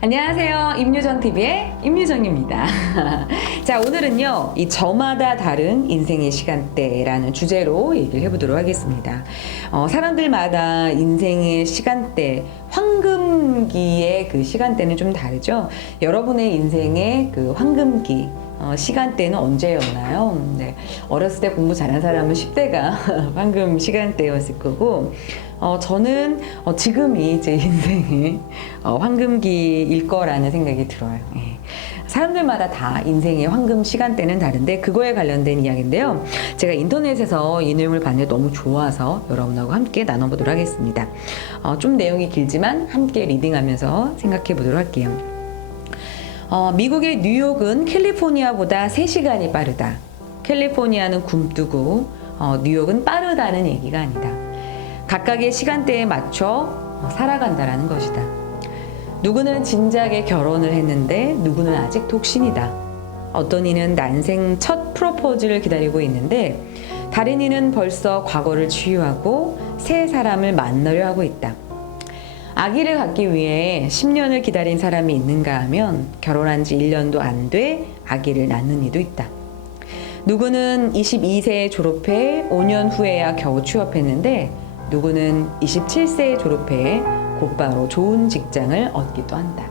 안녕하세요. 임유정 TV의 임유정입니다. 자, 오늘은요, 이 저마다 다른 인생의 시간대라는 주제로 얘기를 해보도록 하겠습니다. 어, 사람들마다 인생의 시간대, 황금기의 그 시간대는 좀 다르죠. 여러분의 인생의 그 황금기, 어, 시간대는 언제였나요? 네. 어렸을 때 공부 잘한 사람은 10대가 황금 시간대였을 거고, 어, 저는 어, 지금이 제 인생의 어, 황금기일 거라는 생각이 들어요. 예. 사람들마다 다 인생의 황금 시간대는 다른데 그거에 관련된 이야기인데요. 제가 인터넷에서 이 내용을 봤는데 너무 좋아서 여러분하고 함께 나눠보도록 하겠습니다. 어, 좀 내용이 길지만 함께 리딩하면서 생각해 보도록 할게요. 어, 미국의 뉴욕은 캘리포니아보다 3시간이 빠르다. 캘리포니아는 굼뜨고 어, 뉴욕은 빠르다는 얘기가 아니다. 각각의 시간대에 맞춰 어, 살아간다라는 것이다. 누구는 진작에 결혼을 했는데 누구는 아직 독신이다. 어떤 이는 난생 첫 프로포즈를 기다리고 있는데 다른 이는 벌써 과거를 치유하고 새 사람을 만나려 하고 있다. 아기를 갖기 위해 10년을 기다린 사람이 있는가 하면 결혼한 지 1년도 안 돼 아기를 낳는 이도 있다. 누구는 22세에 졸업해 5년 후에야 겨우 취업했는데 누구는 27세에 졸업해 곧바로 좋은 직장을 얻기도 한다.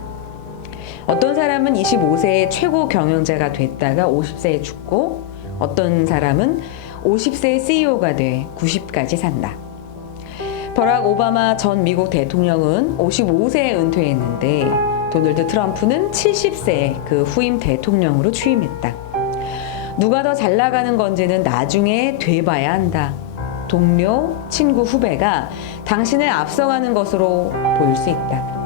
어떤 사람은 25세에 최고 경영자가 됐다가 50세에 죽고 어떤 사람은 50세에 CEO가 돼 90까지 산다. 버락 오바마 전 미국 대통령은 55세에 은퇴했는데 도널드 트럼프는 70세에 그 후임 대통령으로 취임했다. 누가 더 잘 나가는 건지는 나중에 돼봐야 한다. 동료, 친구, 후배가 당신을 앞서가는 것으로 보일 수 있다.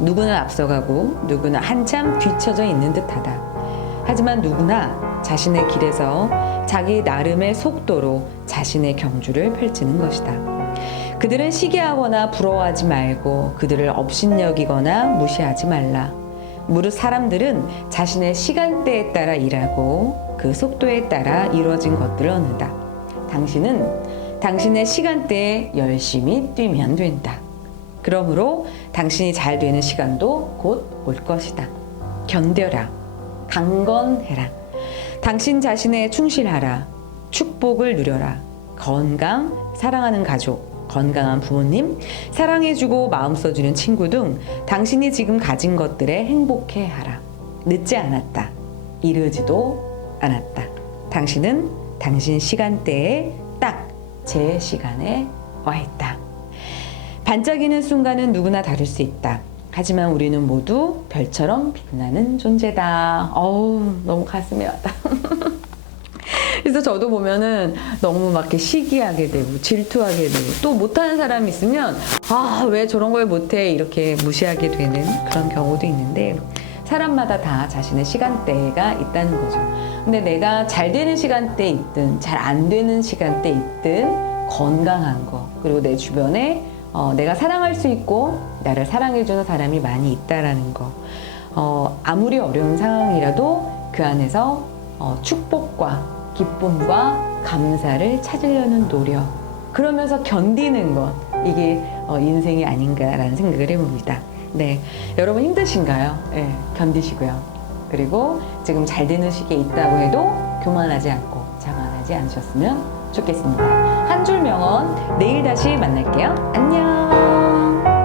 누구는 앞서가고 누구는 한참 뒤처져 있는 듯하다. 하지만 누구나 자신의 길에서 자기 나름의 속도로 자신의 경주를 펼치는 것이다. 그들은 시기하거나 부러워하지 말고 그들을 업신여기거나 무시하지 말라. 무릇 사람들은 자신의 시간대에 따라 일하고 그 속도에 따라 이루어진 것들을 얻는다. 당신은 당신의 시간대에 열심히 뛰면 된다. 그러므로 당신이 잘 되는 시간도 곧 올 것이다. 견뎌라. 강건해라. 당신 자신에 충실하라. 축복을 누려라. 건강, 사랑하는 가족, 건강한 부모님, 사랑해주고 마음 써주는 친구 등 당신이 지금 가진 것들에 행복해 하라. 늦지 않았다. 이르지도 않았다. 당신은 당신 시간대에 딱 제 시간에 와 있다. 반짝이는 순간은 누구나 다를 수 있다. 하지만 우리는 모두 별처럼 빛나는 존재다. 어우, 너무 가슴이 와다. 그래서 저도 보면은 너무 막 이렇게 시기하게 되고 질투하게 되고 또 못하는 사람이 있으면 아, 왜 저런 걸 못해? 이렇게 무시하게 되는 그런 경우도 있는데 사람마다 다 자신의 시간대가 있다는 거죠. 근데 내가 잘 되는 시간대에 있든 잘 안 되는 시간대에 있든 건강한 거 그리고 내 주변에 어, 내가 사랑할 수 있고 나를 사랑해주는 사람이 많이 있다라는 거. 어, 아무리 어려운 상황이라도 그 안에서 어, 축복과 기쁨과 감사를 찾으려는 노력. 그러면서 견디는 것. 이게 어, 인생이 아닌가라는 생각을 해봅니다. 네. 여러분 힘드신가요? 네. 견디시고요. 그리고 지금 잘 되는 시기에 있다고 해도 교만하지 않고 자만하지 않으셨으면 좋겠습니다. 한 줄 명언 내일 다시 만날게요. 안녕.